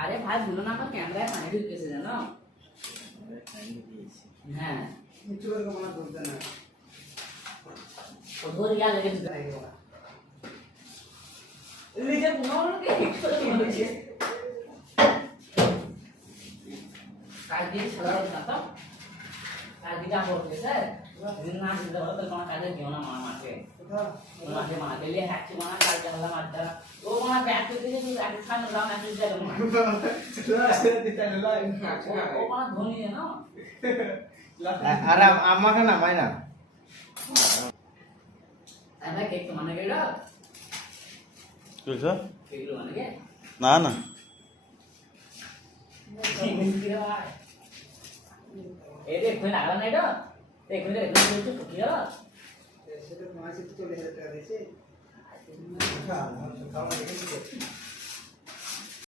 আরে ভাই ভুলো না, আমার ক্যামেরায় পানি ঢুকেছে জানো। হ্যাঁ কিছু করে কোনো ধরতে না, ও ধরে গেল লেগে ঢুকে নাই ওরা লিজে পুনরকে ঠিক করে দিয়েছে। কাল দিয়ে ছড়া না তো কাল দিটা বলতে স্যার দিন না দিতে বলো তো তোমার কাছে দিও না মামাকে মাকে মাকে লিয়ে হ্যাচি মানা কাল জানলা মারতা ও মানা ব্যাক করতে যে তুই এক খান লাম এক দিতে না দিতে লয় ও মানা ধনী না আরে আমাকে না মাই না আরে কেক তো মানে গেল বুঝছো কেক তো মানে গে না না এ দেখ কোন আগলা নাই তো দেখ কোন দেখ তো তো কি হলো সেটা মাছ একটু চলে যেতে দিয়েছে। আচ্ছা, খাওয়া দেখেছি।